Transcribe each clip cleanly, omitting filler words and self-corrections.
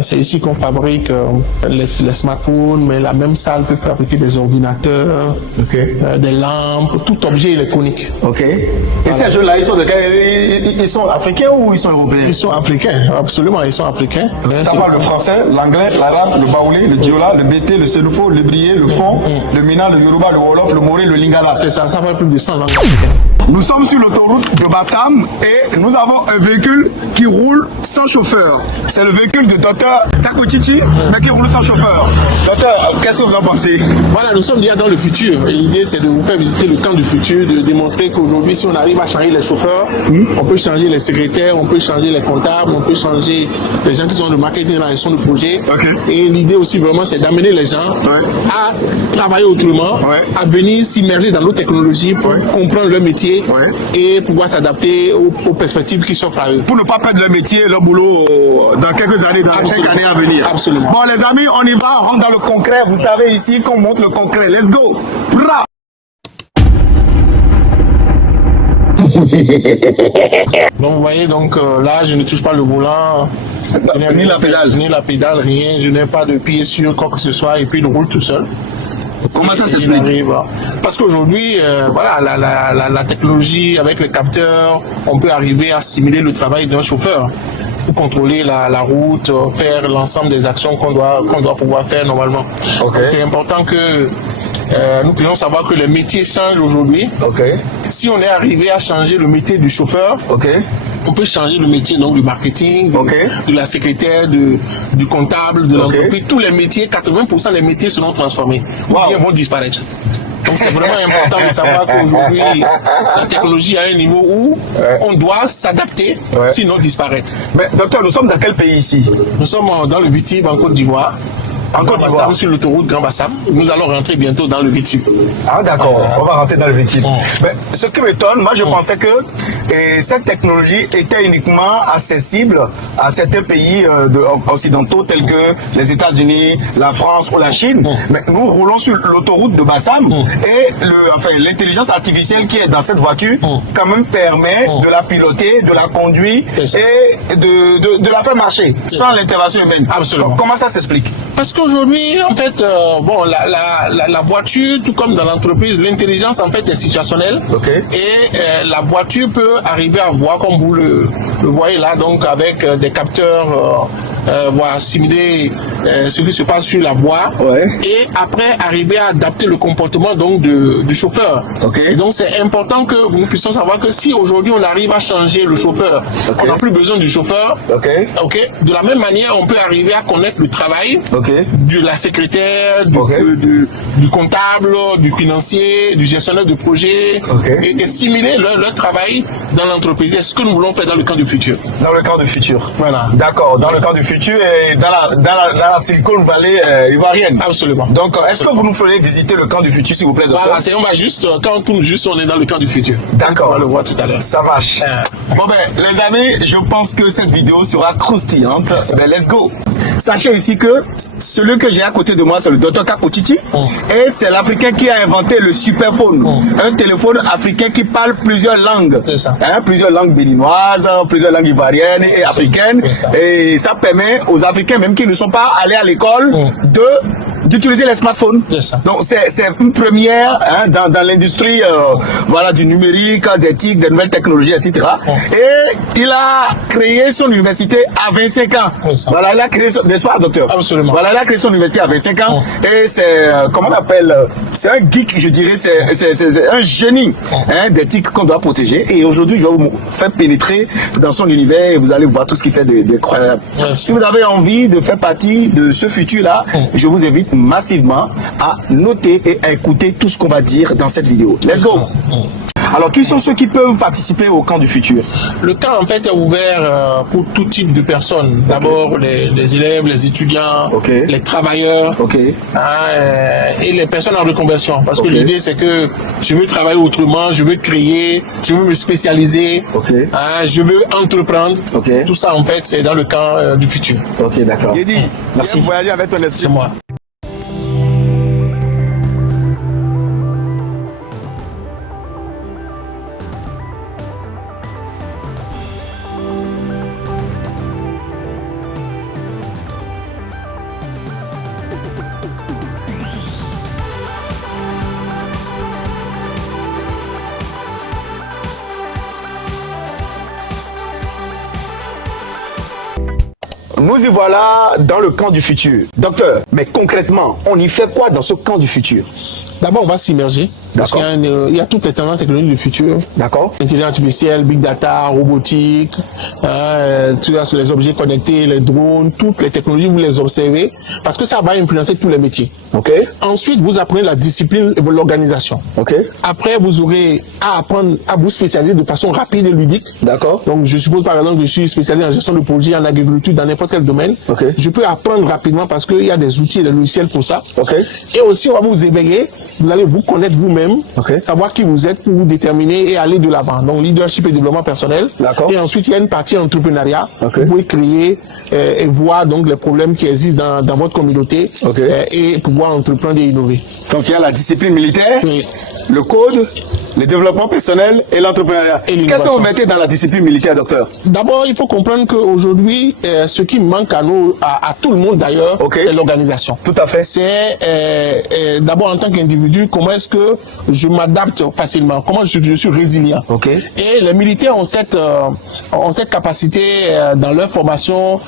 C'est ici qu'on fabrique les smartphones, mais la même salle peut fabriquer des ordinateurs, des lampes, tout objet électronique. Ok. Et ces jeux-là, ils sont africains ou ils sont européens? Ils sont africains, absolument, ils sont africains. Ça parle le français, l'anglais, l'arabe, le baoulé, le diola, le bété, le sénoufo, le brié, le fon, le mina, le yoruba, le wolof, le moré, le lingala. C'est ça, ça fait plus de 100 langues. Nous sommes sur l'autoroute de Bassam et nous avons un véhicule qui roule sans chauffeur. C'est le véhicule du docteur Takotiti, mais qui roule sans chauffeur. Docteur, qu'est-ce que vous en pensez? Voilà, nous sommes déjà dans le futur. Et l'idée, c'est de vous faire visiter le camp du futur, de démontrer qu'aujourd'hui, si on arrive à changer les chauffeurs, on peut changer les secrétaires, on peut changer les comptables, on peut changer les gens qui sont dans le marketing, la gestion de projet. Et l'idée aussi, vraiment, c'est d'amener les gens à travailler autrement, à venir s'immerger dans nos technologies pour comprendre leur métier et pouvoir s'adapter aux perspectives qui s'offrent à eux. Pour ne pas perdre leur métier, leur boulot dans quelques années, dans les 5 années à venir. Absolument. Bon les amis, on y va, on rentre dans le concret. Vous savez ici qu'on montre le concret. Let's go. Bra. Donc vous voyez, là je ne touche pas le volant, ni la pédale, rien, je n'ai pas de pied sur quoi que ce soit et puis il roule tout seul. Comment ça s'explique? Parce qu'aujourd'hui, voilà, la technologie avec les capteurs, on peut arriver à simuler le travail d'un chauffeur pour contrôler la route, faire l'ensemble des actions qu'on doit pouvoir faire normalement. C'est important que nous puissions savoir que les métiers changent aujourd'hui. Si on est arrivé à changer le métier du chauffeur, on peut changer le métier donc, du marketing, de la secrétaire, du comptable, de l'entreprise. Tous les métiers, 80% des métiers seront transformés ou bien vont disparaître. Donc c'est vraiment important de savoir qu'aujourd'hui, la technologie a un niveau où on doit s'adapter, sinon disparaître. Mais docteur, nous sommes dans quel pays ici? Nous sommes dans le Vitib, en Côte d'Ivoire. En Côte d'Ivoire, sur l'autoroute Grand Bassam. Nous allons rentrer bientôt dans le Vitib. Ah d'accord, on va rentrer dans le Vitib. Mais ce qui m'étonne, moi je pensais que cette technologie était uniquement accessible à certains pays occidentaux tels que les États-Unis, la France ou la Chine. Mais nous roulons sur l'autoroute de Bassam et l'intelligence artificielle qui est dans cette voiture quand même permet de la piloter, de la conduire et de la faire marcher sans l'intervention humaine. Absolument. Comment ça s'explique? Parce qu'aujourd'hui, en fait, la voiture, tout comme dans l'entreprise, l'intelligence en fait est situationnelle. Et la voiture peut arriver à voir, comme vous le voyez là, donc avec des capteurs, voilà, simuler ce qui se passe sur la voie. Et après arriver à adapter le comportement donc du chauffeur. Et donc c'est important que nous puissions savoir que si aujourd'hui on arrive à changer le chauffeur, on n'a plus besoin du chauffeur. De la même manière, on peut arriver à connaître le travail. De la secrétaire, du comptable, du financier, du gestionnaire de projet, et simuler leur travail dans l'entreprise. C'est ce que nous voulons faire dans le camp du futur. Dans le camp du futur. Voilà. D'accord, dans le camp du futur et dans la Silicon Valley ivoirienne. Absolument. Donc, est-ce que vous nous ferez visiter le camp du futur, s'il vous plaît, docteur? Voilà, on va juste, quand on tourne juste, on est dans le camp du futur. D'accord. On va le voir tout à l'heure. Ça marche. Bon ben, les amis, je pense que cette vidéo sera croustillante. Ben, let's go. Sachez ici que celui que j'ai à côté de moi, c'est le docteur Takotiti. Et c'est l'Africain qui a inventé le superphone. Un téléphone africain qui parle plusieurs langues. C'est ça. Plusieurs langues béninoises, plusieurs langues ivoiriennes et africaines. Et ça permet aux Africains, même qui ne sont pas allés à l'école, d'utiliser les smartphones. Donc c'est une première dans l'industrie voilà, du numérique, des TIC, des nouvelles technologies, etc. Et il a créé son université à 25 ans. Voilà, il a créé son, n'est-ce pas, docteur? Absolument. Voilà, il a créé son université à 25 ans. Et c'est, comment on appelle, c'est un geek, je dirais, c'est un génie des TIC qu'on doit protéger. Et aujourd'hui, je vais vous faire pénétrer dans son univers et vous allez voir tout ce qu'il fait d'incroyable. Si vous avez envie de faire partie de ce futur-là, je vous invite massivement à noter et à écouter tout ce qu'on va dire dans cette vidéo. Let's go! Alors, qui sont ceux qui peuvent participer au camp du futur? Le camp, en fait, est ouvert pour tout type de personnes. D'abord, les élèves, les étudiants, les travailleurs et les personnes en reconversion. Parce que l'idée, c'est que je veux travailler autrement, je veux créer, je veux me spécialiser, je veux entreprendre. Tout ça, en fait, c'est dans le camp du futur. Ok, d'accord. Merci. Voyager avec ton esprit. C'est moi. Nous y voilà dans le camp du futur. Docteur, mais concrètement, on y fait quoi dans ce camp du futur? D'abord, on va s'immerger. Parce qu'il y a toutes les tendances technologiques du futur. D'accord. Intelligence artificielle, big data, robotique, tu vois, sur les objets connectés, les drones, toutes les technologies, vous les observez. Parce que ça va influencer tous les métiers. Ok. Ensuite, vous apprenez la discipline et l'organisation. Ok. Après, vous aurez à apprendre à vous spécialiser de façon rapide et ludique. D'accord. Donc, je suppose par exemple que je suis spécialisé en gestion de projet, en agriculture, dans n'importe quel domaine. Ok. Je peux apprendre rapidement parce qu'il y a des outils et des logiciels pour ça. Ok. Et aussi, on va vous éveiller. Vous allez vous connaître vous-même, savoir qui vous êtes pour vous déterminer et aller de l'avant. Donc, leadership et développement personnel. D'accord. Et ensuite, il y a une partie entrepreneuriat. Vous pouvez créer et voir donc les problèmes qui existent dans votre communauté et pouvoir entreprendre et innover. Donc, il y a la discipline militaire, le code, le développement personnel et l'entrepreneuriat. Qu'est-ce que vous mettez dans la discipline militaire, docteur? D'abord, il faut comprendre qu'aujourd'hui, ce qui manque à tout le monde d'ailleurs, c'est l'organisation. Tout à fait. C'est d'abord en tant qu'individu, comment est-ce que je m'adapte facilement, comment je suis résilient. Et les militaires ont cette capacité dans leur formation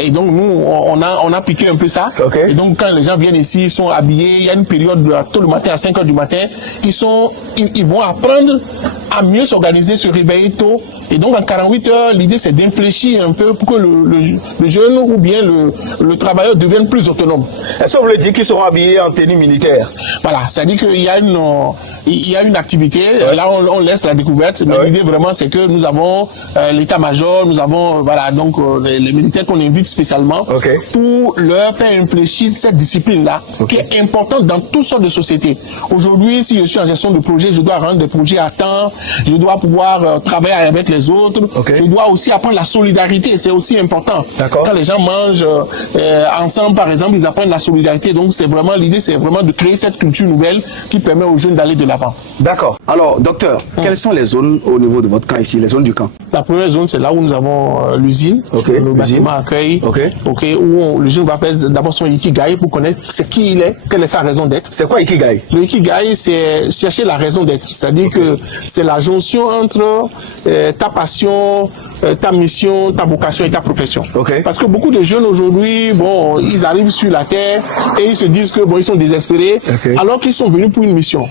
et donc nous, on a piqué un peu ça. Et donc quand les gens viennent ici, ils sont habillés, il y a une période tôt le matin à 5 h du matin, ils vont apprendre à mieux s'organiser, se réveiller tôt. Et donc en 48 heures, l'idée c'est d'infléchir un peu pour que le jeune ou bien le travailleur devienne plus autonome. Est-ce que vous voulez dire qu'ils seront habillés en tenue militaire? Voilà, c'est-à-dire qu'il y a une activité, là on laisse la découverte, mais l'idée vraiment c'est que nous avons l'état-major, nous avons donc les militaires qu'on invite spécialement pour leur faire infléchir cette discipline-là qui est importante dans toutes sortes de sociétés. Aujourd'hui, si je suis en gestion de projet, je dois rendre des projets à temps, je dois pouvoir travailler avec les autres, je dois aussi apprendre la solidarité, c'est aussi important. Quand les gens mangent ensemble, par exemple, ils apprennent la solidarité, donc c'est vraiment l'idée, c'est vraiment de créer cette culture nouvelle qui permet aux jeunes d'aller de l'avant. D'accord. Alors, docteur, quelles sont les zones au niveau de votre camp ici, les zones du camp? La première zone, c'est là où nous avons l'usine, le bâtiment accueil, où le jeune va faire d'abord son ikigai pour connaître c'est qui il est, quelle est sa raison d'être. C'est quoi ikigai? Le ikigai, c'est chercher la raison d'être, c'est-à-dire que c'est la jonction entre ta passion, ta mission, ta vocation et ta profession. Parce que beaucoup de jeunes aujourd'hui, bon, ils arrivent sur la terre et ils se disent que bon, ils sont désespérés, alors qu'ils sont venus pour une mission.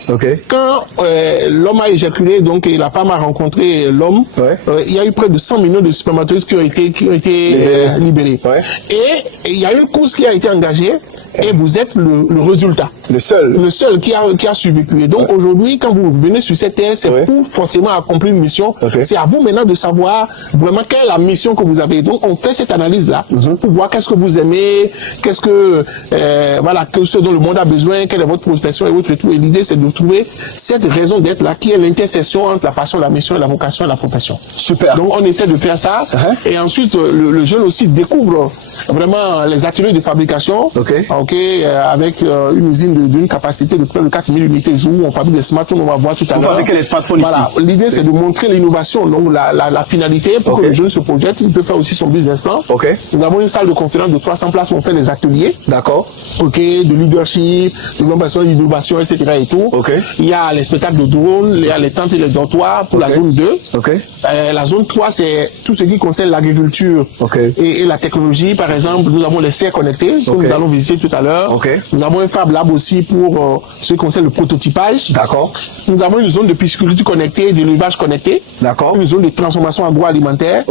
Quand l'homme a éjaculé, donc et la femme a rencontré l'homme, il y a eu près de 100 millions de spermatozoïdes qui ont été libérés. Et il y a une course qui a été engagée et vous êtes le résultat. Le seul qui a survécu. Et donc aujourd'hui, quand vous venez sur cette terre, c'est pour forcément accomplir une mission. C'est à vous maintenant de savoir vraiment quelle est la mission que vous avez. Donc on fait cette analyse-là pour voir qu'est-ce que vous aimez, qu'est-ce que ce dont le monde a besoin, quelle est votre profession et autres et tout. Et l'idée c'est de trouver cette raison d'être là qui est l'intersection entre la passion, la mission, la vocation et la profession. Super. Donc on essaie de faire ça. Et ensuite le jeune aussi découvre vraiment les ateliers de fabrication. Avec une usine d'une capacité de près de 4000 unités jour où on fabrique des smartphones, on va voir tout à l'heure. Vous fabriquez des smartphones ici. L'idée c'est de montrer l'innovation, donc la finalité pour que le jeune se projette, il peut faire aussi son business plan. Nous avons une salle de conférence de 300 places où on fait des ateliers. De leadership, de d'innovation, etc. et tout. Il y a les spectacles de drones, il y a les tentes et les dortoirs pour la zone 2. La zone 3, c'est tout ce qui concerne l'agriculture et la technologie. Par exemple, nous avons les serres connectées que nous allons visiter tout à l'heure. Nous avons un Fab Lab aussi pour ce qui concerne le prototypage. Nous avons une zone de pisciculture connectée, de l'élevage connecté. Une zone de transformation agroalimentaire.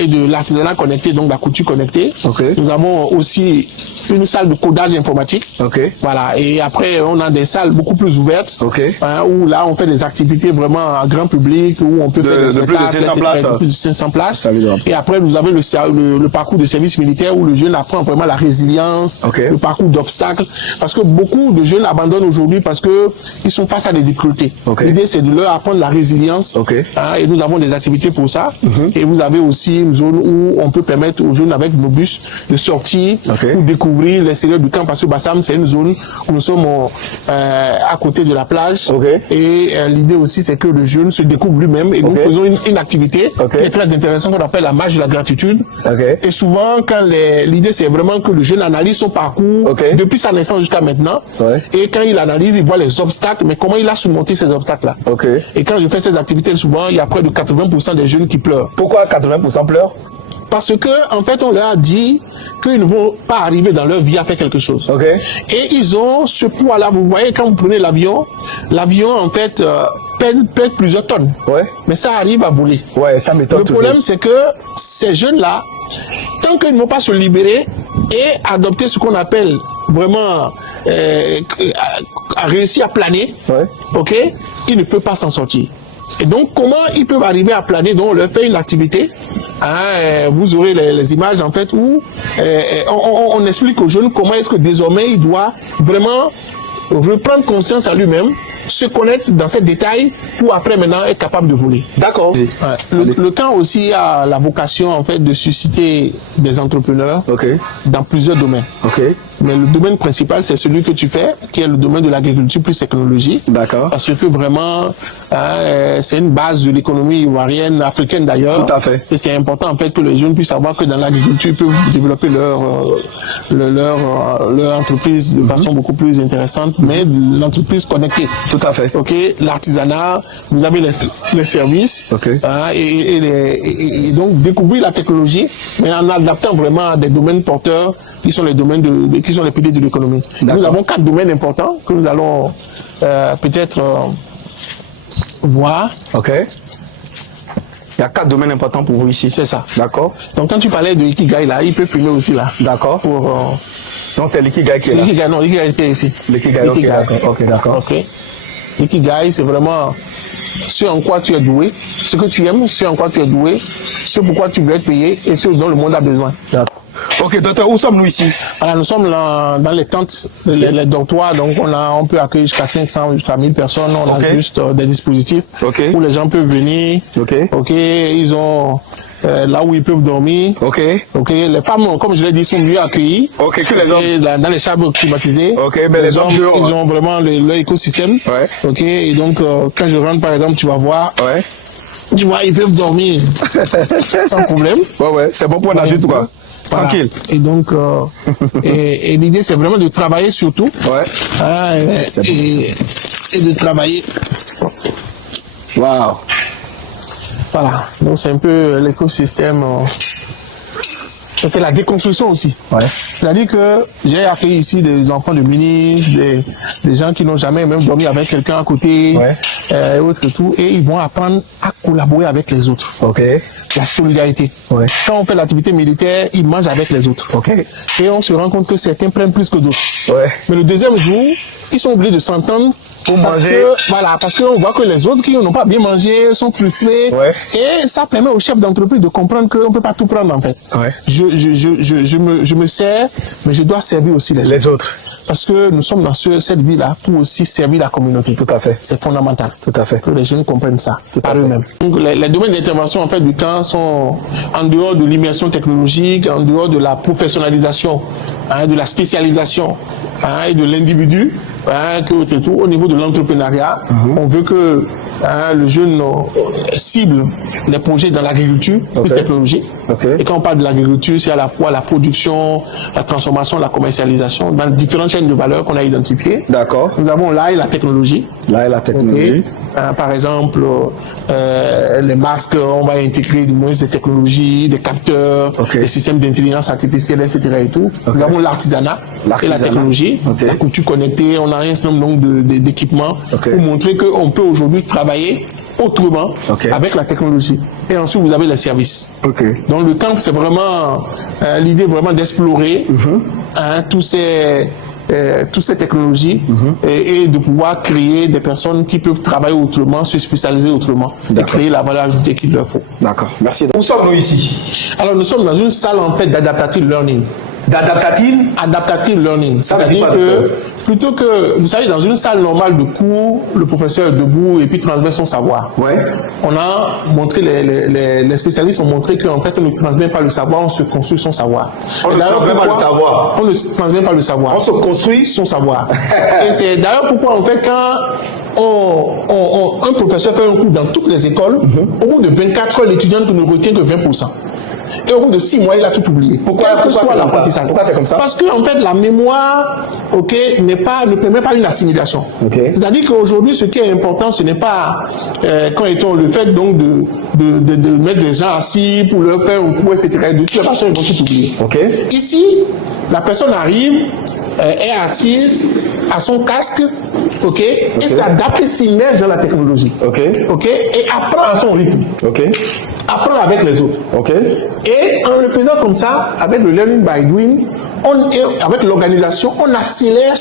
Et de l'artisanat connecté, donc la couture connectée. Nous avons aussi une salle de codage informatique. Voilà. Et après, on a des salles beaucoup plus ouvertes. Où là, on fait des activités vraiment à grand public, où on peut faire des spectacles, plus de 500 places. Et après, nous avons le parcours de service militaire où le jeune apprend vraiment la résilience, le parcours d'obstacles. Parce que beaucoup de jeunes abandonnent aujourd'hui parce que ils sont face à des difficultés. L'idée, c'est de leur apprendre la résilience. Et nous avons des activités pour ça. Et vous avez aussi une zone où on peut permettre aux jeunes avec nos bus de sortir ou découvrir l'extérieur du camp. Parce que Bassam, c'est une zone où nous sommes à côté de la plage. Et l'idée aussi, c'est que le jeune se découvre lui-même. Et nous faisons une activité qui est très intéressante qu'on appelle la marche de la gratitude. Et souvent, quand l'idée, c'est vraiment que le jeune analyse son parcours depuis sa naissance jusqu'à maintenant. Et quand il analyse, il voit les obstacles, mais comment il a surmonté ces obstacles-là. Et quand je fais ces activités, souvent, il y a près de 80% des jeunes qui pleurent. Pourquoi 80% pleurent? parce que en fait, on leur a dit qu'ils ne vont pas arriver dans leur vie à faire quelque chose. Et ils ont ce poids-là. Vous voyez, quand vous prenez l'avion, en fait pèse plusieurs tonnes. Mais ça arrive à voler. Ça m'étonne. Le problème, c'est que ces jeunes-là, tant qu'ils ne vont pas se libérer et adopter ce qu'on appelle vraiment réussir à planer, ils ne peuvent pas s'en sortir. Et donc, comment ils peuvent arriver à planer? Donc, on leur fait une activité. Vous aurez les images, en fait, où on explique aux jeunes comment est-ce que désormais il doit vraiment reprendre conscience à lui-même, se connaître dans ces détails pour après maintenant être capable de voler. D'accord. Le camp aussi a la vocation, en fait, de susciter des entrepreneurs dans plusieurs domaines. Mais le domaine principal, c'est celui que tu fais, qui est le domaine de l'agriculture plus technologie. Parce que vraiment, c'est une base de l'économie ivoirienne, africaine d'ailleurs. Tout à fait. Et c'est important en fait que les jeunes puissent savoir que dans l'agriculture, ils peuvent développer leur entreprise de façon beaucoup plus intéressante, mais l'entreprise connectée. Tout à fait. L'artisanat, vous avez les services, et donc découvrir la technologie, mais en adaptant vraiment à des domaines porteurs qui sont les domaines qui sont les piliers de l'économie. Nous avons 4 domaines importants que nous allons peut-être voir. Il y a 4 domaines importants pour vous ici. C'est ça. D'accord. Donc quand tu parlais de Ikigai là, il peut filmer aussi là. D'accord. Donc c'est l'Ikigai qui est là. L'Ikigai, non, l'Ikigai est ici. L'Ikigai, d'accord. L'Ikigai, c'est vraiment ce en quoi tu es doué, ce que tu aimes, ce en quoi tu es doué, ce pourquoi tu veux être payé et ce dont le monde a besoin. Ok, docteur, où sommes-nous ici? Alors, nous sommes là, dans les tentes, les dortoirs, donc on peut accueillir jusqu'à 500, jusqu'à 1000 personnes, on a juste des dispositifs où les gens peuvent venir, ils ont là où ils peuvent dormir, les femmes, comme je l'ai dit, sont mieux accueillies, que les hommes. Dans les chambres climatisées, mais les hommes, ils ont vraiment leur écosystème, et donc quand je rentre par exemple, tu vas voir, tu vois, ils peuvent dormir sans problème. C'est bon pour un adulte, quoi. Tranquille. Et donc, et l'idée, c'est vraiment de travailler surtout. Et de travailler. Waouh. Voilà. Donc, c'est un peu l'écosystème. C'est la déconstruction aussi. C'est-à-dire que j'ai accueilli ici des enfants de ministres, des gens qui n'ont jamais même dormi avec quelqu'un à côté, et autres et tout, et ils vont apprendre à collaborer avec les autres. La solidarité. Quand on fait l'activité militaire, ils mangent avec les autres. Et on se rend compte que certains prennent plus que d'autres. Mais le deuxième jour, ils sont obligés de s'entendre pour manger. Parce qu'on voit que les autres qui n'ont pas bien mangé sont frustrés. Et ça permet au chef d'entreprise de comprendre qu'on ne peut pas tout prendre en fait. Je me sers, mais je dois servir aussi les autres. Parce que nous sommes dans cette vie-là pour aussi servir la communauté. Tout à fait. C'est fondamental. Tout à fait. Que les jeunes comprennent ça par eux-mêmes. Donc les domaines d'intervention en fait du camp sont en dehors de l'immersion technologique, en dehors de la professionnalisation, de la spécialisation et de l'individu. Au niveau de l'entrepreneuriat, on veut que le jeune cible les projets dans l'agriculture plus technologique. Et quand on parle de l'agriculture, c'est à la fois la production, la transformation, la commercialisation dans différentes chaînes de valeur qu'on a identifiées. Nous avons là et la technologie. Par exemple, les masques, on va intégrer du moins des technologies, des capteurs, des systèmes d'intelligence artificielle, etc. et tout. Nous avons l'artisanat et la technologie, la couture connectée. On a un certain nombre d'équipements pour montrer qu'on peut aujourd'hui travailler autrement avec la technologie. Et ensuite, vous avez les services. Donc, le camp, c'est vraiment l'idée vraiment d'explorer toutes ces technologies et de pouvoir créer des personnes qui peuvent travailler autrement, se spécialiser autrement et créer la valeur ajoutée qu'il leur faut. D'accord, merci. Où sommes-nous ici? Alors, nous sommes dans une salle en fait d'adaptative learning. Adaptative learning. C'est-à-dire que plutôt que, vous savez, dans une salle normale de cours, le professeur est debout et puis transmet son savoir. On a montré, les spécialistes ont montré qu'en fait, on ne transmet pas le savoir, on se construit son savoir. On ne transmet pas le savoir. On ne transmet pas le savoir. On se construit son savoir. Et c'est d'ailleurs pourquoi, en fait, quand un professeur fait un cours dans toutes les écoles, au bout de 24 heures, l'étudiant ne retient que 20%. et au bout de 6 mois, il a tout oublié. Pourquoi c'est comme ça? Parce que en fait, la mémoire, ne permet pas une assimilation. C'est-à-dire qu'aujourd'hui, ce qui est important, ce n'est pas le fait donc de mettre les gens assis pour leur faire un coup, etc. De toute façon, ils vont tout oublier. Ici, la personne arrive, est assise à son casque, et s'adapte et s'immerge dans la technologie, et apprend à son rythme, apprend avec les autres, et en le faisant comme ça, avec le learning by doing, avec l'organisation, on accélère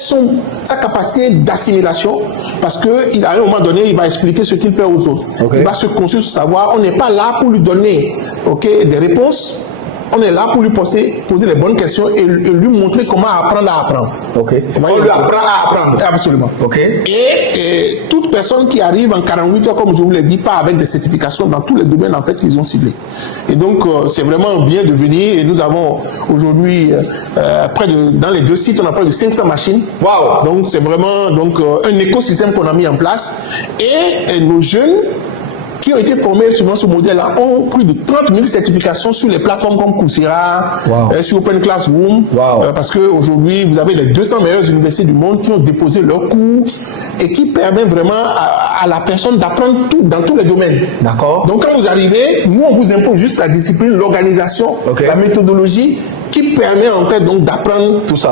sa capacité d'assimilation, parce que à un moment donné, il va expliquer ce qu'il fait aux autres, il va se construire ce savoir. On n'est pas là pour lui donner des réponses. On est là pour lui poser les bonnes questions et lui montrer comment apprendre à apprendre. On lui apprend à apprendre. Absolument. Et toute personne qui arrive en 48 heures, comme je vous l'ai dit, pas avec des certifications dans tous les domaines en fait qu'ils ont ciblés. Et donc c'est vraiment bien de venir. Et nous avons aujourd'hui dans les 2 sites, on a près de 500 machines. Wow. Donc c'est vraiment un écosystème qu'on a mis en place. Et nos jeunes qui ont été formés selon ce modèle-là ont plus de 30 000 certifications sur les plateformes comme Coursera, sur Open Classroom, parce qu'aujourd'hui, vous avez les 200 meilleures universités du monde qui ont déposé leurs cours et qui permettent vraiment à la personne d'apprendre tout dans tous les domaines. D'accord. Donc quand vous arrivez, nous on vous impose juste la discipline, l'organisation, la méthodologie, qui permet en fait donc d'apprendre tout ça,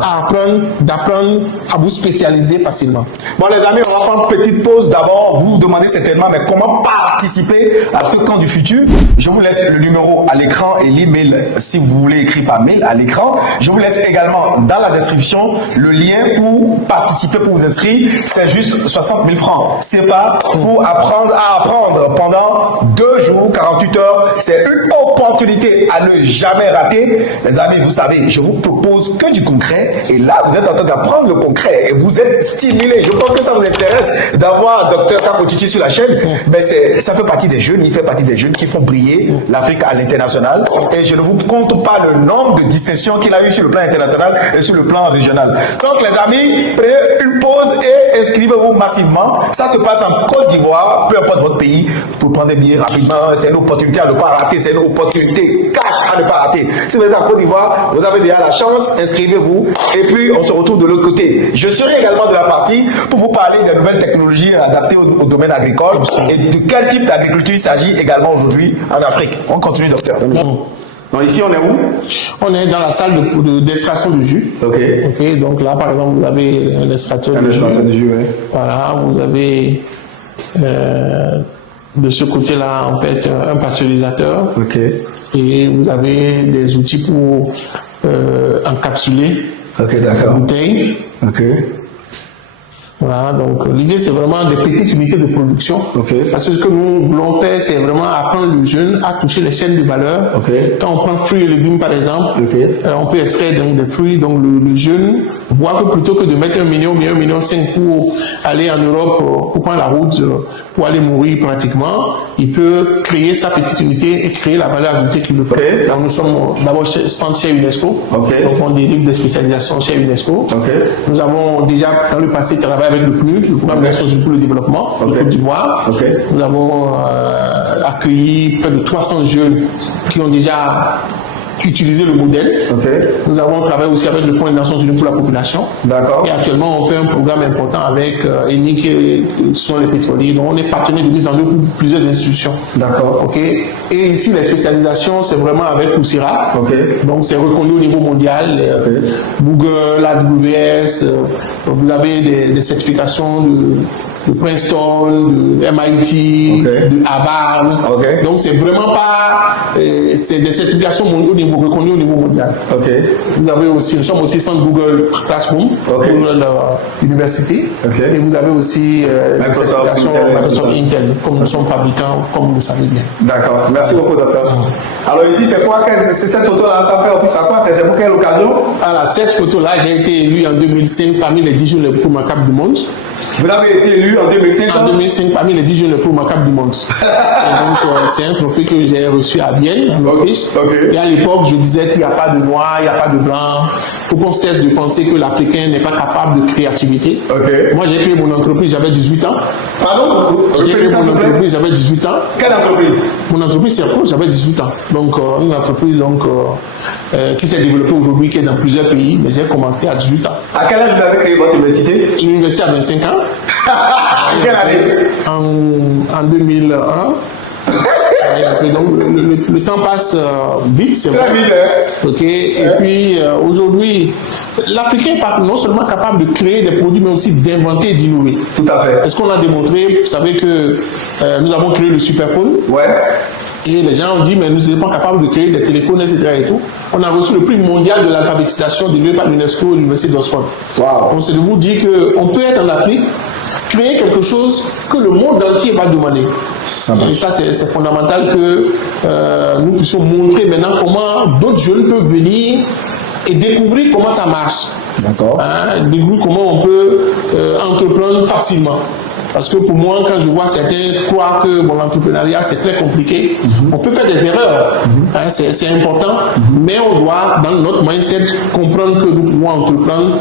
d'apprendre à vous spécialiser facilement. Bon les amis, on va prendre une petite pause. D'abord, vous vous demandez certainement mais comment participer à ce camp du futur. Je vous laisse le numéro à l'écran et l'email si vous voulez écrire par mail à l'écran. Je vous laisse également dans la description le lien pour participer, pour vous inscrire. C'est juste 60 000 francs. C'est pas pour apprendre à apprendre pendant 2 jours, 48 heures. C'est une opportunité à ne jamais rater. Les amis, vous savez, je vous propose que du concret et là vous êtes en train d'apprendre le concret et vous êtes stimulé. Je pense que ça vous intéresse d'avoir Dr Kako Titi sur la chaîne, mais ça fait partie des jeunes, il fait partie des jeunes qui font briller l'Afrique à l'international et je ne vous compte pas le nombre de distinctions qu'il a eu sur le plan international et sur le plan régional. Donc les amis, prenez une pause et inscrivez-vous massivement. Ça se passe en Côte d'Ivoire, peu importe votre pays, vous prendre des billets rapidement, c'est une opportunité à ne pas rater, c'est une opportunité cash à ne pas rater. Si vous êtes en Côte d'Ivoire, vous avez déjà la chance, inscrivez-vous et puis on se retrouve de l'autre côté. Je serai également de la partie pour vous parler des nouvelles technologies adaptées au domaine agricole et de quel type d'agriculture il s'agit également aujourd'hui en Afrique. On continue, docteur. Donc ici, on est où? On est dans la salle d'extraction de jus. Donc là, par exemple, vous avez l'extracteur de jus. Voilà, vous avez de ce côté-là, en fait, un pasteurisateur. Et vous avez des outils pour encapsuler les bouteilles. Voilà, donc l'idée c'est vraiment des petites unités de production. Parce que ce que nous voulons faire, c'est vraiment apprendre le jeune à toucher les chaînes de valeur. Quand on prend fruits et légumes par exemple, on peut extraire donc des fruits, donc le jeune voit que plutôt que de mettre 1 million, 1,5 million pour aller en Europe, pour prendre la route, pour aller mourir pratiquement, il peut créer sa petite unité et créer la valeur ajoutée qu'il veut faire. Donc nous sommes d'abord centre chez UNESCO, donc on délivre des spécialisations chez UNESCO. Nous avons déjà dans le passé travaillé avec le PNUD, le Programme des Nations Unies pour le développement de Côte d'Ivoire. Nous avons accueilli près de 300 jeunes qui ont déjà utilisé le modèle. Nous avons travaillé aussi avec le Fonds des Nations Unies pour la population. Et actuellement, on fait un programme important avec ENI qui sont les pétroliers. Donc, on est partenaire de mise en œuvre pour plusieurs institutions. Et ici, les spécialisations, c'est vraiment avec Coursera. Donc, c'est reconnu au niveau mondial. Google, AWS, vous avez des certifications de Princeton, de MIT, de Harvard. Donc, c'est vraiment pas... c'est des certifications reconnues au niveau mondial. Vous avez aussi, nous sommes aussi centre Google Classroom, Google University. Et vous avez aussi des certifications Microsoft Intel, comme nous sommes fabricants, comme vous le savez bien. D'accord. Merci beaucoup, docteur. Alors ici, c'est quoi? C'est cette photo-là, ça fait office à quoi? C'est pour quelle occasion? Alors, cette photo-là, j'ai été élu en 2005 parmi les 10 jeunes les plus remarquables du monde. Vous avez été élu en 2005. En 2005, parmi les 10 jeunes les plus remarquables du monde. Et donc, c'est un trophée que j'ai reçu à Vienne, en Autriche. Et à l'époque, je disais qu'il n'y a pas de noir, il n'y a pas de blanc. Il faut qu'on cesse de penser que l'Africain n'est pas capable de créativité. Moi, j'ai créé mon entreprise, j'avais 18 ans. Pardon? J'ai créé mon entreprise, j'avais 18 ans. Quelle entreprise? Mon entreprise, c'est Circo, j'avais 18 ans. Donc, une entreprise qui s'est développée aujourd'hui, qui est dans plusieurs pays, mais j'ai commencé à 18 ans. À quel âge vous avez créé votre université? L'université à 25 ans. Quelle année? En 2001. Donc, le temps passe vite, c'est vrai. Très vite, hein? Ok. Et puis, aujourd'hui, l'Africain est non seulement capable de créer des produits, mais aussi d'inventer et d'innover. Tout à fait. Est-ce qu'on a démontré? Vous savez que nous avons créé le Superphone. Ouais. Et les gens ont dit, mais nous ne sommes pas capables de créer des téléphones, etc. Et tout. On a reçu le prix mondial de l'alphabétisation délivré par l'UNESCO à l'Université d'Oxford. Wow. Donc, c'est de vous dire qu'on peut être en Afrique, créer quelque chose que le monde entier va demander. Et ça, c'est fondamental que nous puissions montrer maintenant comment d'autres jeunes peuvent venir et découvrir comment ça marche. D'accord. Découvrir comment on peut entreprendre facilement. Parce que pour moi, quand je vois certains croire que l'entrepreneuriat c'est très compliqué, on peut faire des erreurs, c'est important, mais on doit, dans notre mindset, comprendre que nous pouvons entreprendre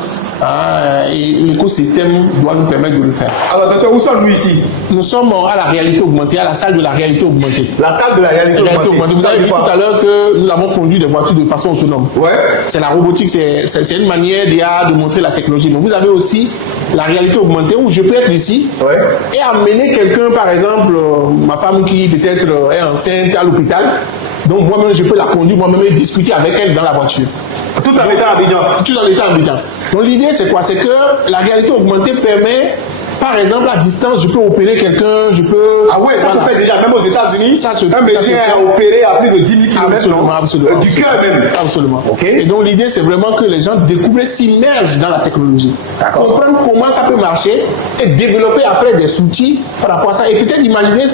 et l'écosystème doit nous permettre de le faire. Alors, docteur, où sommes-nous ici? Nous sommes à la réalité augmentée, à la salle de la réalité augmentée. La salle de la réalité augmentée. Vous avez dit tout à l'heure que nous avons conduit des voitures de façon autonome. Ouais. C'est la robotique, c'est une manière de montrer la technologie. Mais vous avez aussi la réalité augmentée où je peux être ici et amener quelqu'un, par exemple, ma femme qui peut-être est enceinte à l'hôpital. Donc moi-même, je peux la conduire moi-même et discuter avec elle dans la voiture. Tout en étant habitant. Tout en étant habitant. Donc l'idée, c'est quoi? C'est que la réalité augmentée permet, par exemple, à distance, je peux opérer quelqu'un, je peux... Ah ouais, ça se fait déjà, même aux États-Unis. Un médecin a opéré à plus de 10 000 km. Absolument, absolument. Du cœur même. Absolument. Okay. Et donc l'idée, c'est vraiment que les gens découvrent, s'immergent dans la technologie. Comprendre comment ça peut marcher et développer après des outils par rapport à ça. Et peut-être imaginer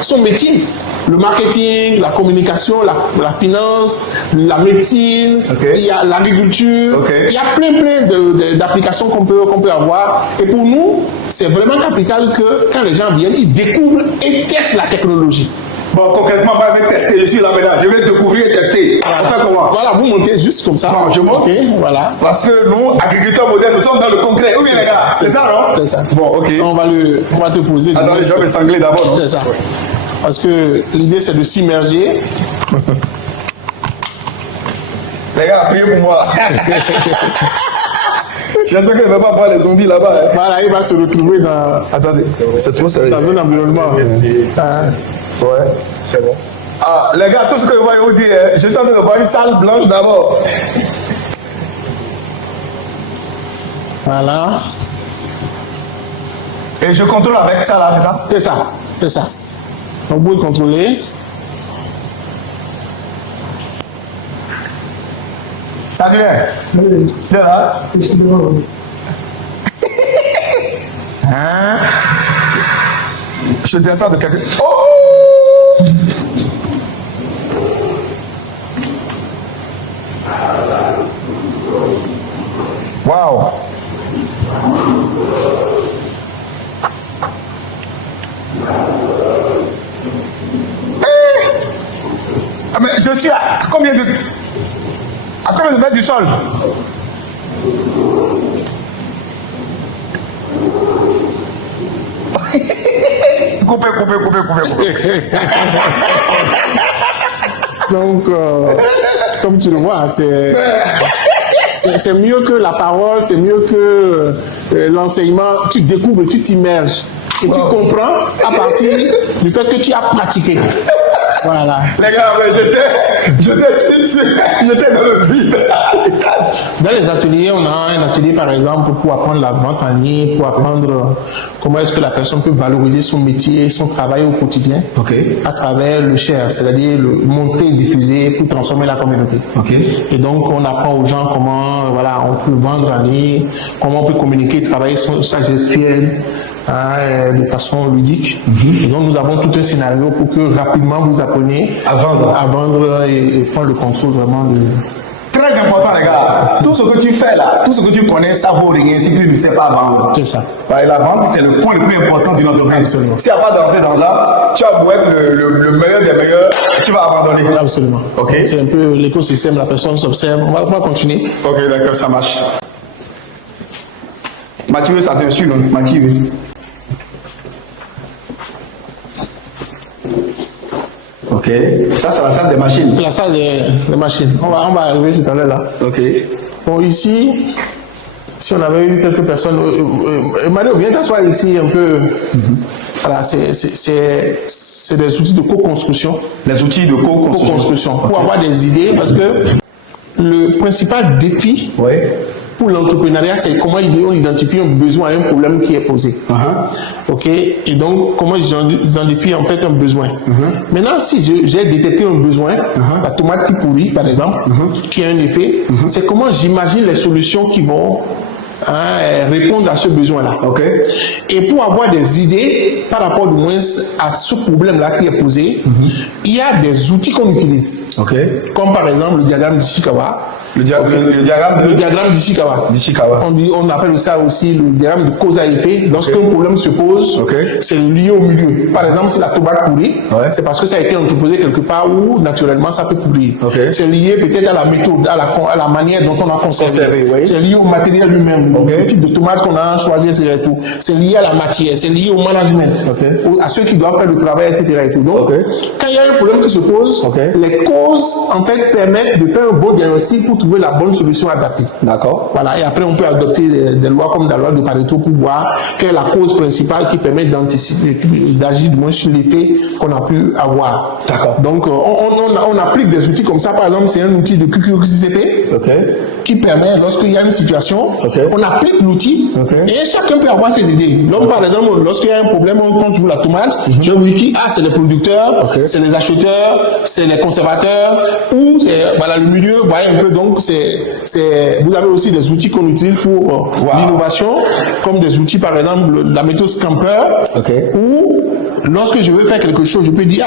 son métier. Le marketing, la communication, la finance, la médecine, il y a l'agriculture, il y a plein d'applications qu'on peut avoir. Et pour nous, c'est vraiment capital que quand les gens viennent, ils découvrent et testent la technologie. Bon, concrètement, moi, je vais tester. Je suis là maintenant. Je vais découvrir et tester. On fait comment? Voilà, vous montez juste comme ça. Bon, je monte. Voilà. Parce que nous, agriculteurs modernes, nous sommes dans le concret. Oui, les gars. C'est ça, non? C'est ça. Bon, ok. On va te poser. Attendez, je vais me sangler d'abord, non? C'est ça. Parce que l'idée, c'est de s'immerger. Les gars, priez pour moi. J'espère qu'il ne va pas voir les zombies là-bas. Hein. Voilà, il va se retrouver dans... Attendez, c'est trop sérieux. Dans un environnement. Ouais, c'est bon. Ah, les gars, tout ce que je vais vous dire, je suis en train de voir une salle blanche d'abord. Voilà. Et je contrôle avec ça là, c'est ça? C'est ça, c'est ça. Donc, vous pouvez contrôler. Ça vient? C'est là? Hein? Je descends de quelque... Oh! Wow! Ah, mais je suis à combien de mètres du sol? Coupez. Donc, comme tu le vois, c'est mieux que la parole, c'est mieux que l'enseignement. Tu découvres, tu t'immerges et tu comprends à partir du fait que tu as pratiqué. Voilà. Les gars, j'étais dans le vide. Dans les ateliers, on a un atelier par exemple pour apprendre la vente en ligne, pour apprendre comment est-ce que la personne peut valoriser son métier, son travail au quotidien à travers le share, c'est-à-dire le montrer et diffuser pour transformer la communauté. Et donc on apprend aux gens comment on peut vendre en ligne, comment on peut communiquer, travailler sa gestuelle. De façon ludique. Et donc nous avons tout un scénario pour que rapidement vous appreniez à vendre et prendre le contrôle vraiment de... Très important, regarde, tout ce que tu fais là, tout ce que tu connais, ça vaut rien si tu ne sais pas vendre. C'est ça. La vente, c'est le point le plus important d'une entreprise. Absolument. S'il n'y a pas d'entrée d'argent, tu as beau être le meilleur des meilleurs, tu vas abandonner. Absolument. Ok. C'est un peu l'écosystème, la personne s'observe. On va continuer. Ok, d'accord, ça marche. Mathieu, ça te suit, non? Mathieu. Ok. Ça, c'est la salle des machines. La salle des machines. On va arriver tout à l'heure là. Ok. Bon, ici, si on avait eu quelques personnes. Emmanuel, viens t'asseoir ici un peu. Voilà, c'est des outils de co-construction. Les outils de co-construction. Pour avoir des idées, parce que le principal défi pour l'entrepreneuriat, c'est comment on identifie un besoin, un problème qui est posé. Ok, et donc comment j'identifie en fait un besoin. Maintenant, si j'ai détecté un besoin, la tomate qui pourrit par exemple, qui a un effet, c'est comment j'imagine les solutions qui vont répondre à ce besoin-là. Et pour avoir des idées par rapport du moins à ce problème-là qui est posé, il y a des outils qu'on utilise. Comme par exemple le diagramme d'Ishikawa. Le diagramme d'Ishikawa. On appelle ça aussi le diagramme de cause à effet. Lorsqu'un problème se pose, c'est lié au milieu. Par exemple, si la tomate pourrit, c'est parce que ça a été entreposé quelque part où naturellement ça peut pourrir. C'est lié peut-être à la méthode, à la manière dont on a conservé. C'est lié au matériel lui-même, le type de tomate qu'on a choisi, etc. C'est lié à la matière, c'est lié au management, à ceux qui doivent faire le travail, etc. Donc, quand il y a un problème qui se pose, les causes en fait permettent de faire un bon diagnostic pour trouver la bonne solution adaptée. D'accord. Voilà, et après on peut adopter des lois comme la loi de Pareto pour voir quelle est la cause principale qui permet d'anticiper, d'agir du moins sur l'effet qu'on a pu avoir. D'accord. Donc on applique des outils comme ça. Par exemple, c'est un outil de QQCCP qui permet, lorsqu'il y a une situation, on applique l'outil et chacun peut avoir ses idées. Donc par exemple, lorsqu'il y a un problème, on prend toujours la tomate, je lui dis, c'est les producteurs, c'est les acheteurs, c'est les conservateurs, ou c'est voilà, le milieu, vous voyez un peu. Donc vous avez aussi des outils qu'on utilise pour l'innovation, comme des outils par exemple la méthode Scamper, où lorsque je veux faire quelque chose, je peux dire,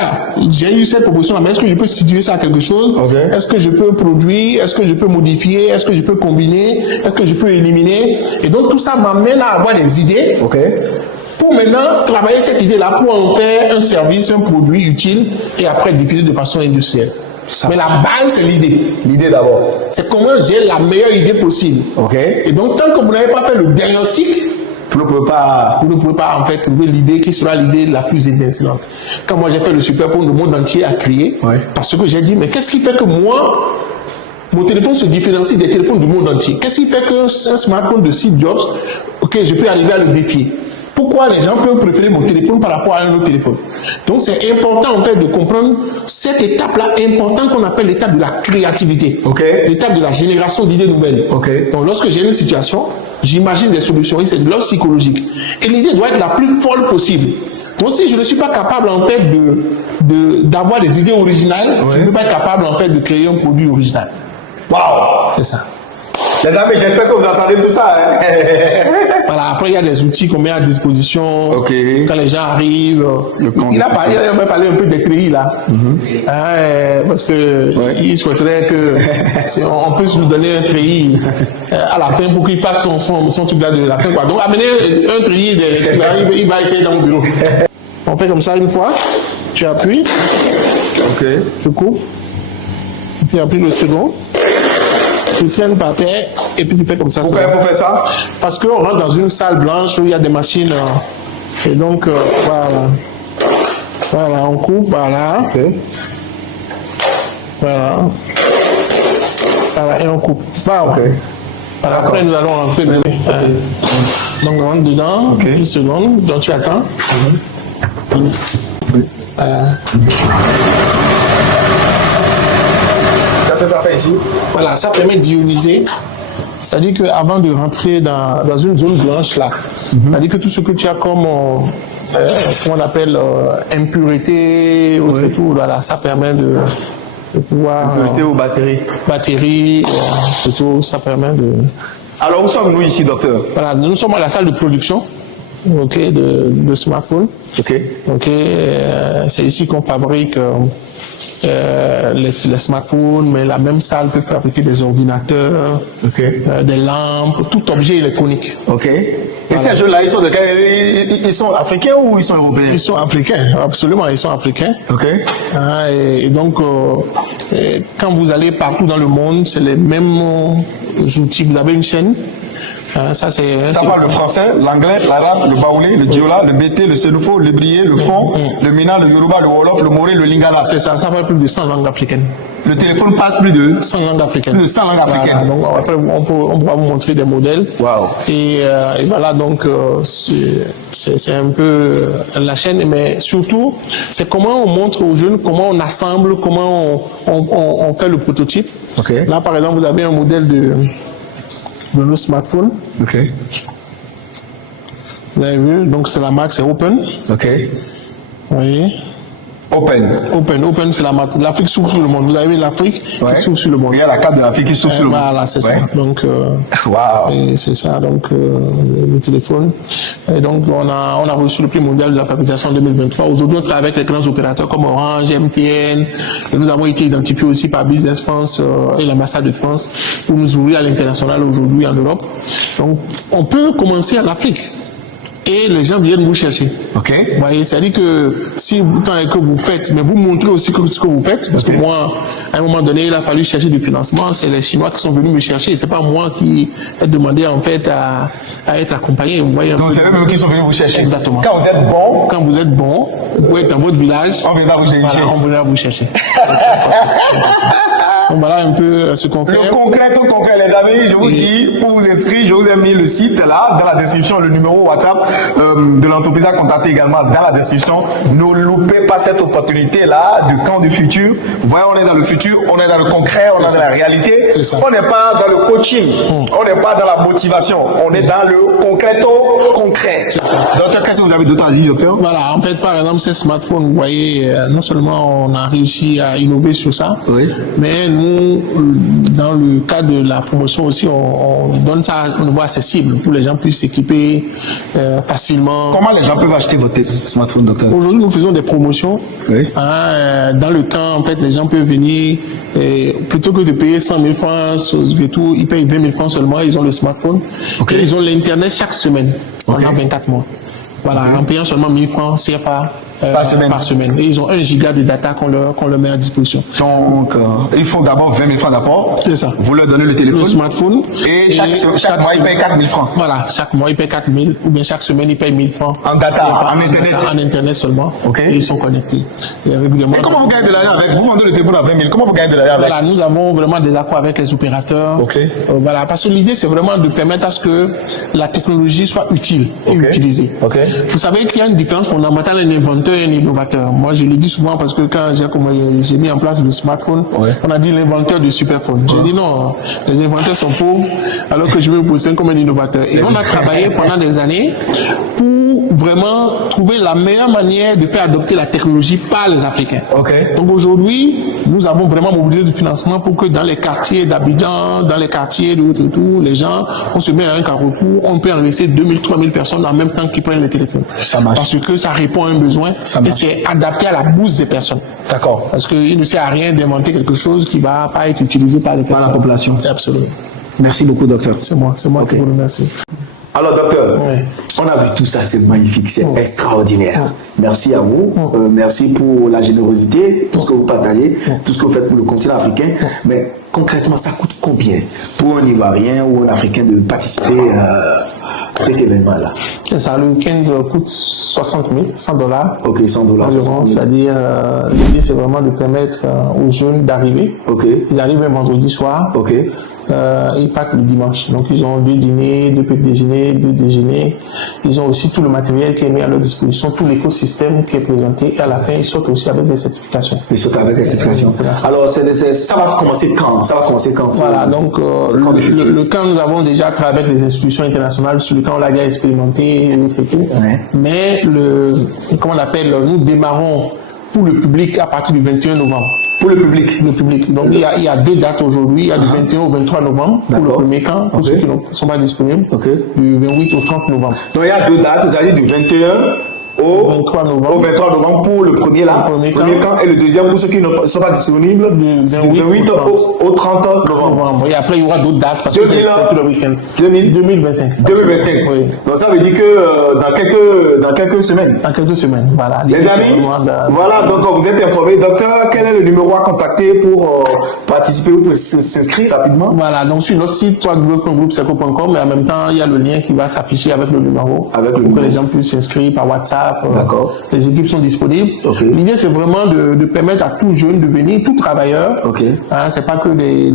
j'ai eu cette proposition-là, mais est-ce que je peux situer ça à quelque chose? Est-ce que je peux produire? Est-ce que je peux modifier? Est-ce que je peux combiner? Est-ce que je peux éliminer? Et donc tout ça m'amène à avoir des idées. Pour maintenant travailler cette idée-là, pour en faire un service, un produit utile, et après diffuser de façon industrielle. Mais la base, c'est l'idée. L'idée d'abord. C'est comment j'ai la meilleure idée possible. Et donc, tant que vous n'avez pas fait le diagnostic, vous ne pouvez pas en fait trouver l'idée qui sera l'idée la plus étincelante. Quand moi j'ai fait le superphone, le monde entier a crié, parce que j'ai dit, mais qu'est-ce qui fait que moi, mon téléphone se différencie des téléphones du monde entier? Qu'est-ce qui fait qu'un smartphone de Steve Jobs, je peux arriver à le défier? Pourquoi les gens peuvent préférer mon téléphone par rapport à un autre téléphone? Donc c'est important en fait de comprendre cette étape-là importante qu'on appelle l'étape de la créativité, l'étape de la génération d'idées nouvelles. Donc lorsque j'ai une situation, j'imagine des solutions, c'est de l'ordre psychologique. Et l'idée doit être la plus folle possible. Donc si je ne suis pas capable en fait d'avoir des idées originales, je ne peux pas être capable en fait de créer un produit original. Waouh! C'est ça. Les amis, j'espère que vous entendez tout ça. Voilà, après il y a des outils qu'on met à disposition quand les gens arrivent. Il a parlé un peu des treillis là. Parce que il souhaiterait que on puisse lui donner un treillis à la fin pour qu'il fasse son truc là de la fin. Donc amener un treillis, il va essayer dans mon bureau. On fait comme ça une fois, tu appuies, tu coupes, puis appuies le second. Tu traînes par terre et puis tu fais comme ça. Pourquoi il faut faire ça? Parce qu'on rentre dans une salle blanche où il y a des machines. Et donc, voilà, on coupe, voilà. Voilà, et on coupe. Voilà. Après, nous allons rentrer dedans. Donc, on rentre dedans, une seconde, donc tu attends. Ça fait ici. Voilà, ça permet d'ioniser. C'est-à-dire qu'avant de rentrer dans une zone blanche là, c'est-à-dire que tout ce que tu as comme comment on appelle impureté, autre tout, voilà, ça permet de pouvoir. Impureté ou batterie, tout, ça permet de. Alors où sommes-nous ici, docteur? Voilà, nous sommes à la salle de production. De smartphone. C'est ici qu'on fabrique les smartphones, mais la même salle peut fabriquer des ordinateurs, des lampes, tout objet électronique. Ok. Et ces jeux-là, ils sont africains ou ils sont européens? Ils sont africains, absolument, ils sont africains. Ok. Et donc, quand vous allez partout dans le monde, c'est les mêmes outils. Vous avez une chaîne. Ça parle le français, l'anglais, l'arabe, le baoulé, le diola, le bété, le sénoufo, le brié, le fond, le mina, le yoruba, le wolof, le moré, le lingala. C'est ça, ça parle plus de 100 langues africaines. Le téléphone passe plus de 100 langues africaines. Plus de 100 langues africaines. Voilà, donc après, on pourra vous montrer des modèles. Wow. Et voilà, donc c'est un peu la chaîne, mais surtout, c'est comment on montre aux jeunes, comment on assemble, comment on fait le prototype. Okay. Là, par exemple, vous avez un modèle de nos smartphones. Ok. Vous avez vu, donc c'est la marque, c'est Open. Ok. Vous voyez. Open, c'est la marque. L'Afrique s'ouvre sur le monde. Vous avez l'Afrique qui s'ouvre sur le monde. Il y a la carte de l'Afrique qui s'ouvre sur le monde. Voilà, c'est ça. Donc, c'est ça, donc, le téléphone. Et donc, on a reçu le prix mondial de la fabrication en 2023. Aujourd'hui, on travaille avec les grands opérateurs comme Orange, MTN. Et nous avons été identifiés aussi par Business France et l'ambassade de France pour nous ouvrir à l'international aujourd'hui en Europe. Donc, on peut commencer en Afrique. Et les gens viennent vous chercher. Ok. Vous voyez, c'est-à-dire que si vous, tant que vous faites, mais vous montrez aussi ce que vous faites, parce que moi, à un moment donné, il a fallu chercher du financement, c'est les Chinois qui sont venus me chercher, c'est pas moi qui ai demandé en fait à être accompagné. Vous voyez. Donc c'est eux qui sont venus vous chercher. Exactement. Quand vous êtes bon, vous êtes dans votre village, on viendra vous chercher. Voilà, on viendra vous chercher. Donc voilà un peu ce qu'on fait. Le concret, tout concret, les amis, je vous dis, pour vous inscrire, je vous ai mis le site là, dans la description, le numéro WhatsApp de l'entreprise à contacter également dans la description. Ne loupez pas cette opportunité là du camp du futur. Vous voyez, on est dans le futur, on est dans le concret, on est dans la réalité. On n'est pas dans le coaching, on n'est pas dans la motivation, on est dans le concret. Docteur, qu'est-ce que vous avez d'autre à dire, docteur? Voilà, en fait, par exemple, ces smartphones, vous voyez, non seulement on a réussi à innover sur ça, mais nous, dans le cadre de la promotion aussi, on donne ça au niveau accessible pour que les gens puissent s'équiper facilement. Comment les gens peuvent acheter votre smartphone, docteur? Aujourd'hui, nous faisons des promotions. Dans le camp, en fait, les gens peuvent venir, plutôt que de payer 100 000 francs, ils payent 20 000 francs seulement, ils ont le smartphone. Et ils ont l'Internet chaque semaine, pendant 24 mois. Voilà, en payant seulement 1000 francs CFA par semaine. Et ils ont 1 giga de data qu'on leur met à disposition. Donc, il faut d'abord 20 000 francs d'apport. C'est ça. Vous leur donnez le téléphone. Le smartphone. Et chaque mois, ils payent 4 000 francs. Voilà, chaque mois, ils payent 4 000. Ou bien chaque semaine, ils payent 1000 francs. En data, en Internet. En Internet seulement. Et ils sont connectés. Et comment vous gagnez de l'argent avec? Vous vendez le téléphone à 20 000. Comment vous gagnez de l'argent avec? Voilà, nous avons vraiment des accords avec les opérateurs. Voilà, parce que l'idée, c'est vraiment de permettre à ce que la technologie soit utile et utilisée. Vous savez qu'il y a une différence fondamentale entre un inventeur et un innovateur. Moi, je le dis souvent parce que quand j'ai mis en place le smartphone, on a dit l'inventeur du superphone. J'ai dit non, les inventeurs sont pauvres, alors que je me positionne comme un innovateur. Et on a travaillé pendant des années pour vraiment trouver la meilleure manière de faire adopter la technologie par les Africains. Donc aujourd'hui, nous avons vraiment mobilisé du financement pour que dans les quartiers d'Abidjan, dans les quartiers de tout, les gens, on se met à un carrefour, on peut enregistrer 2000, 3000 personnes en même temps qui prennent le téléphone. Ça marche. Parce que ça répond à un besoin et c'est adapté à la bourse des personnes. D'accord. Parce qu'il ne sert à rien d'inventer quelque chose qui ne va pas être utilisé par les personnes. Par la population. Absolument. Merci beaucoup, docteur. C'est moi qui vous remercie. Alors, docteur, on a vu tout ça, c'est magnifique, c'est extraordinaire. Merci à vous, merci pour la générosité, tout ce que vous partagez, tout ce que vous faites pour le continent africain. Mais concrètement, ça coûte combien pour un Ivoirien ou un Africain de participer à cet événement-là? Ça, le week-end coûte 60 000, 100 dollars. Ok, 100 dollars. C'est-à-dire, l'idée, c'est vraiment de permettre aux jeunes d'arriver. Ils arrivent un vendredi soir. Ils partent le dimanche. Donc, ils ont 2 dîners, 2 petits déjeuners, 2 déjeuners. Ils ont aussi tout le matériel qui est mis à leur disposition, tout l'écosystème qui est présenté. Et à la fin, ils sortent aussi avec des certifications. Ils sortent avec des certifications. Alors, ça va commencer quand? Voilà, donc, le camp, nous avons déjà travaillé avec les institutions internationales sur le camp, on l'a déjà expérimenté et tout. Mais comment on appelle, nous démarrons pour le public à partir du 21 novembre. Pour le public? Le public. Donc, il y a 2 dates aujourd'hui. Il y a du 21 au 23 novembre pour le premier camp, pour ceux qui ne sont pas disponibles. Du 28 au 30 novembre. Donc, il y a 2 dates, c'est-à-dire du 21 au 23 novembre. Au 23 novembre pour le premier là. Le premier camp. Et le deuxième pour ceux qui ne sont pas disponibles. Du 28 au 30 novembre. Et après, il y aura d'autres dates parce que c'est tout le week-end. 2025. 2025. Oui. Donc ça veut dire que dans quelques semaines. Dans quelques semaines, voilà. Les amis, voilà, donc vous êtes informés. Docteur, quel est le numéro à contacter pour participer ou pour s'inscrire rapidement? Voilà, donc sur notre site www.groupeseco.com, et en même temps, il y a le lien qui va s'afficher avec le numéro. Pour que les gens puissent s'inscrire par WhatsApp. D'accord. Les équipes sont disponibles. Okay. L'idée, c'est vraiment de permettre à tout jeune de venir, tout travailleur. Okay. Hein, c'est pas que les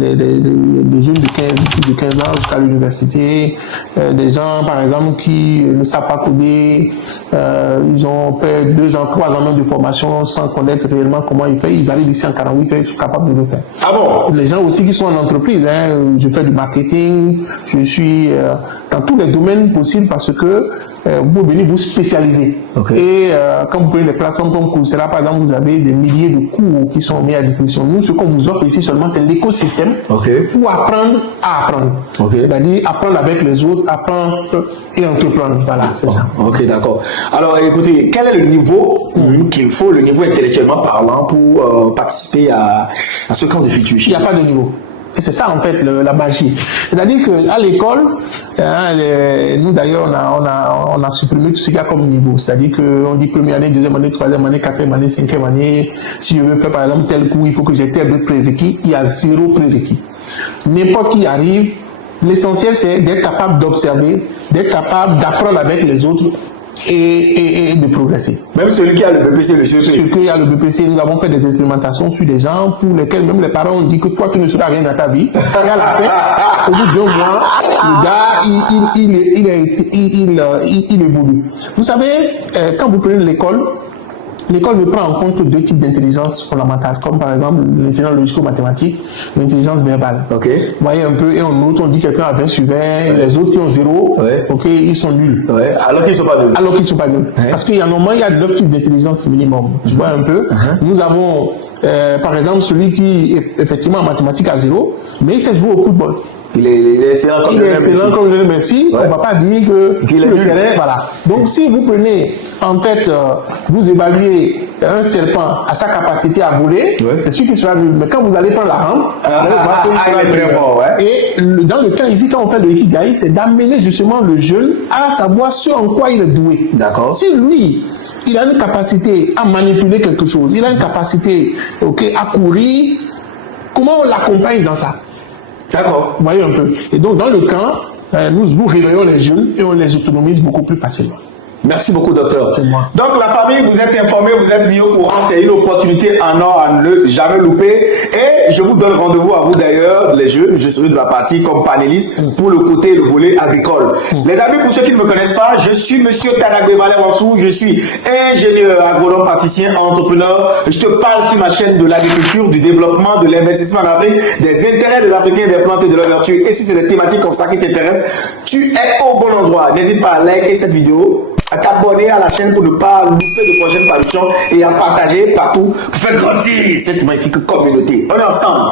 jeunes de 15 ans jusqu'à l'université, des gens, par exemple, qui ne savent pas coder, ils ont fait 2 ans, 3 ans même de formation sans connaître réellement comment ils font. Ils arrivent ici en 48 heures, ils sont capables de le faire. Ah bon? Les gens aussi qui sont en entreprise, hein, je fais du marketing, je suis dans tous les domaines possibles parce que vous venez vous spécialiser. Okay. Et quand vous prenez des plateformes comme Coursera, par exemple, vous avez des milliers de cours qui sont mis à disposition. Nous, ce qu'on vous offre ici seulement, c'est l'écosystème pour apprendre à apprendre. C'est-à-dire apprendre avec les autres, apprendre et entreprendre. Voilà, c'est ça. Ok, d'accord. Alors, écoutez, quel est le niveau qu'il faut, le niveau intellectuellement parlant, pour participer à ce camp de futur? Il n'y a pas de niveau. C'est ça en fait la magie. C'est-à-dire qu'à l'école, nous d'ailleurs on a supprimé tout ce qu'il y a comme niveau. C'est-à-dire qu'on dit première année, deuxième année, troisième année, quatrième année, cinquième année. Si je veux faire par exemple tel cours, il faut que j'ai tel de prérequis. Il y a 0 prérequis. N'importe qui arrive, l'essentiel c'est d'être capable d'observer, d'être capable d'apprendre avec les autres. Et de progresser. Même celui qui a le BPC, le CEP. Celui qui a le BPC, nous avons fait des expérimentations sur des gens pour lesquels même les parents ont dit que toi tu ne seras rien dans ta vie. Et à la fin, au bout d'1 mois, le gars, il évolue. Vous savez, quand vous prenez l'école ne prend en compte 2 types d'intelligence fondamentale, comme par exemple l'intelligence logico-mathématique, l'intelligence verbale. Ok. Vous voyez un peu, et on note, on dit quelqu'un a 20 sur 20, et les autres qui ont 0, ok, ils sont nuls. Alors qu'ils ne sont pas nuls. Alors qu'ils ne sont pas nuls. Parce qu'il y a normalement, il y a 9 types d'intelligence minimum. Tu vois un peu. Nous avons, par exemple, celui qui est effectivement en mathématiques à 0, mais il sait jouer au football. Il est excellent comme Lionel Messi. On ne va pas dire que sur le terrain, voilà. Donc si vous prenez, en fait, vous évaluez un serpent à sa capacité à voler, c'est sûr qu'il sera nul. Mais quand vous allez prendre la rampe, il est très fort. Et dans le cas ici, quand on fait le Ikigai, c'est d'amener justement le jeune à savoir ce en quoi il est doué. D'accord. Si lui, il a une capacité à manipuler quelque chose, il a une capacité à courir, comment on l'accompagne dans ça? D'accord. Vous voyez un peu. Et donc, dans le camp, nous réveillons les jeunes et on les autonomise beaucoup plus facilement. Merci beaucoup, docteur. C'est moi. Donc, la famille, vous êtes informés, vous êtes mis au courant. C'est une opportunité en or à ne jamais louper. Et je vous donne rendez-vous à vous d'ailleurs, les jeunes. Je serai de la partie comme panéliste pour le côté, le volet agricole. Les amis, pour ceux qui ne me connaissent pas, je suis monsieur Tanagbe Valé-Wansou. Je suis ingénieur agronome, praticien, entrepreneur. Je te parle sur ma chaîne de l'agriculture, du développement, de l'investissement en Afrique, des intérêts des Africains, des plantes et de leur vertu. Et si c'est des thématiques comme ça qui t'intéressent, tu es au bon endroit. N'hésite pas à liker cette vidéo, à t'abonner à la chaîne pour ne pas louper de prochaines parutions et à partager partout pour faire grossir cette magnifique communauté. On est ensemble.